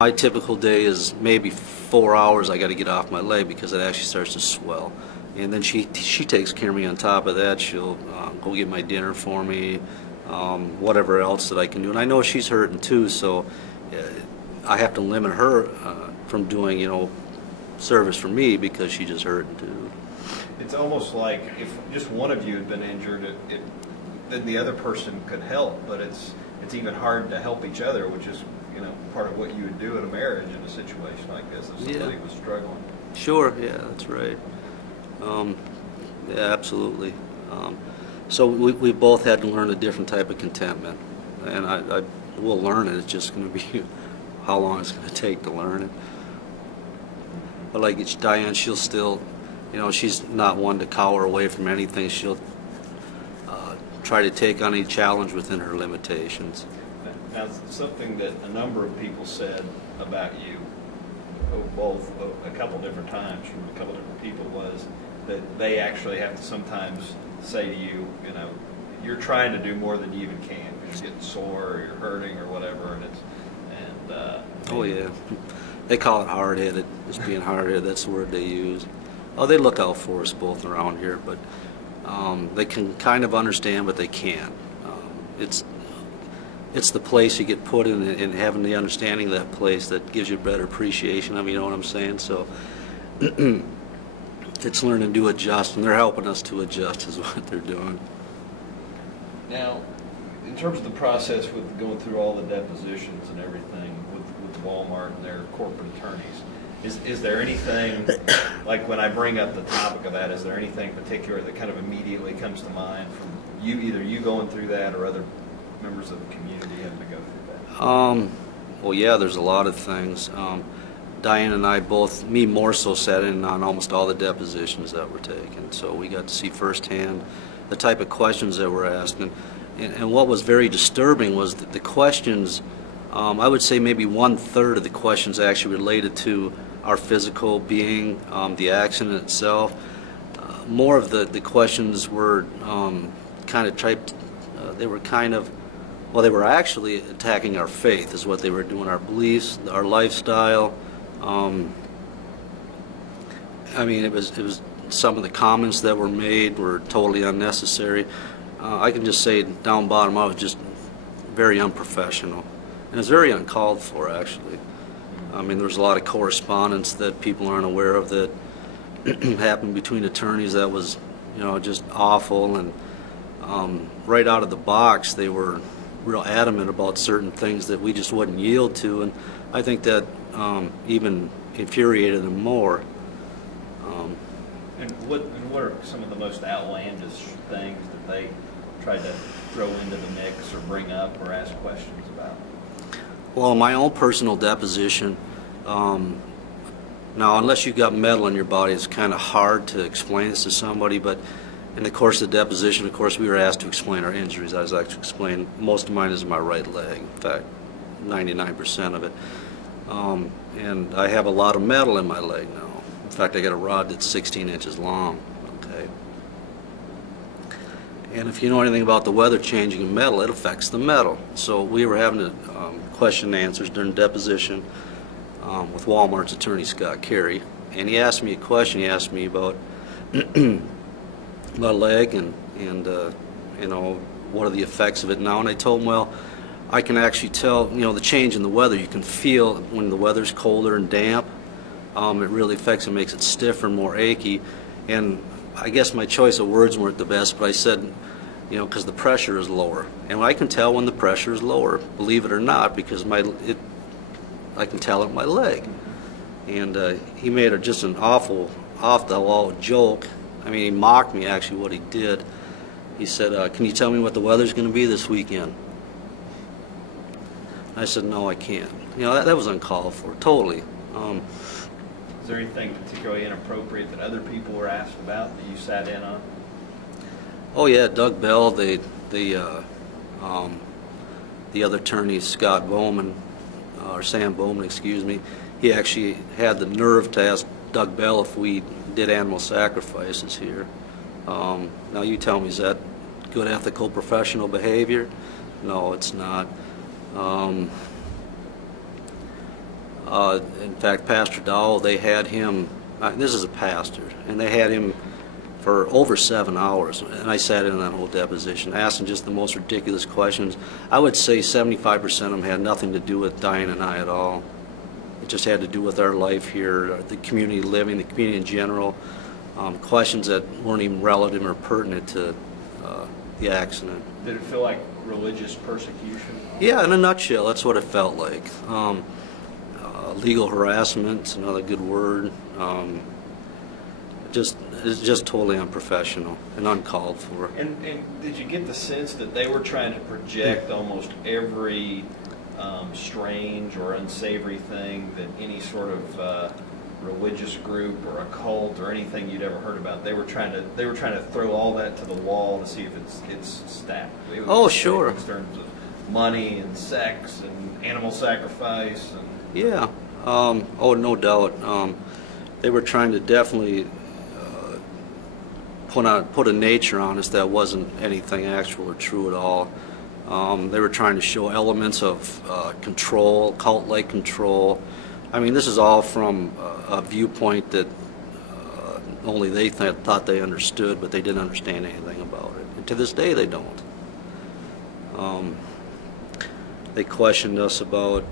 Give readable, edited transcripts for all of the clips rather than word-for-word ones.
My typical day is maybe 4 hours. I got to get off my leg because it actually starts to swell, and then she takes care of me. On top of that, she'll go get my dinner for me, whatever else that I can do. And I know she's hurting too, so I have to limit her from doing service for me because she's just hurting too. It's almost like if just one of you had been injured, then the other person could help, but it's even hard to help each other, which is part of what you would do in a marriage in a situation like this if somebody was struggling. Sure, yeah, that's right. Yeah, absolutely. So we both had to learn a different type of contentment, and I will learn it. It's just going to be how long it's going to take to learn it. But like Diane, she'll still, she's not one to cower away from anything. She'll try to take on any challenge within her limitations. Now, something that a number of people said about you, both a couple different times from a couple different people, was that they actually have to sometimes say to you, you're trying to do more than you even can. You're getting sore, or you're hurting, or whatever, oh yeah, they call it hard-headed. Just being hard-headed, that's the word they use. Oh, they look out for us both around here, but they can kind of understand, but they can't. It's the place you get put in, and having the understanding of that place that gives you a better appreciation of it, you know what I'm saying? So it's learning to adjust, and they're helping us to adjust is what they're doing. Now, in terms of the process with going through all the depositions and everything with Wal-Mart and their corporate attorneys, is there anything, like when I bring up the topic of that, is there anything particular that kind of immediately comes to mind from you, either you going through that or other members of the community having to go through that? Well, yeah, there's a lot of things. Diane and I both, me more so, sat in on almost all the depositions that were taken, so we got to see firsthand the type of questions that were asked. And what was very disturbing was that the questions, I would say maybe 1/3 of the questions actually related to our physical being, the accident itself. More of the questions were kind of typed, they were actually attacking our faith is what they were doing, our beliefs, our lifestyle. I mean, it was some of the comments that were made were totally unnecessary. I can just say down bottom, I was just very unprofessional, and it's very uncalled for, actually. I mean, there's a lot of correspondence that people aren't aware of that happened between attorneys that was, just awful, and right out of the box, they were real adamant about certain things that we just wouldn't yield to, and I think that even infuriated them more. And what are some of the most outlandish things that they tried to throw into the mix or bring up or ask questions about? Well, my own personal deposition, now unless you've got metal in your body, it's kind of hard to explain this to somebody, but in the course of the deposition, of course, we were asked to explain our injuries. I was asked to explain, most of mine is my right leg, in fact, 99% of it. And I have a lot of metal in my leg now. In fact, I got a rod that's 16 inches long, okay? And if you know anything about the weather changing in metal, it affects the metal. So we were having a question and answers during deposition with Wal-Mart's attorney, Scott Carey, and he asked me a question. He asked me about my leg and what are the effects of it now, and I told him, well, I can actually tell, the change in the weather. You can feel when the weather's colder and damp, it really affects it, makes it stiffer and more achy. And I guess my choice of words weren't the best, but I said, because the pressure is lower, and I can tell when the pressure is lower, believe it or not, because I can tell it in my leg. And he made just an awful, off-the-wall joke. I mean, he mocked me, actually, what he did. He said, can you tell me what the weather's going to be this weekend? I said, no, I can't. That was uncalled for, totally. Is there anything particularly inappropriate that other people were asked about that you sat in on? Oh yeah, Doug Bell, the other attorney, Scott Bowman, or Sam Bowman, excuse me, he actually had the nerve to ask Doug Bell if we did animal sacrifices here. Now you tell me, is that good ethical professional behavior? No, it's not. In fact, Pastor Dowell, they had him, this is a pastor, and they had him for over 7 hours, and I sat in that whole deposition, asking just the most ridiculous questions. I would say 75% of them had nothing to do with Diane and I at all. It just had to do with our life here, the community living, the community in general, questions that weren't even relative or pertinent to the accident. Did it feel like religious persecution? Yeah, in a nutshell, that's what it felt like. Legal harassment, another good word. It's just totally unprofessional and uncalled for. And did you get the sense that they were trying to project almost every strange or unsavory thing that any sort of religious group or a cult or anything you'd ever heard about, they were trying to throw all that to the wall to see if it's stacked? Oh, sure. In terms of money and sex and animal sacrifice and yeah. Oh, no doubt. They were trying to definitely put a nature on us that wasn't anything actual or true at all. They were trying to show elements of control, cult-like control. I mean, this is all from a viewpoint that only they thought they understood, but they didn't understand anything about it. And to this day, they don't. They questioned us about,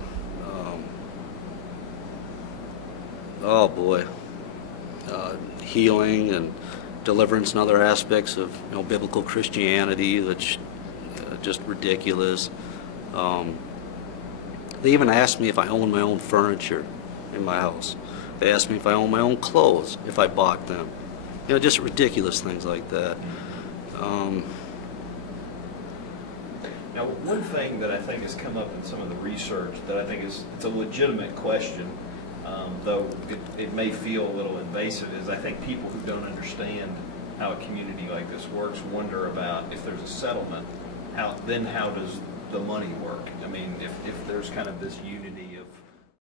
oh boy, healing and deliverance and other aspects of biblical Christianity, which just ridiculous. They even asked me if I owned my own furniture in my house. They asked me if I owned my own clothes, if I bought them. Just ridiculous things like that. Now, one thing that I think has come up in some of the research that I think it's a legitimate question, though it may feel a little invasive, is I think people who don't understand how a community like this works wonder about if there's a settlement, how does the money work? I mean, if there's kind of this unity of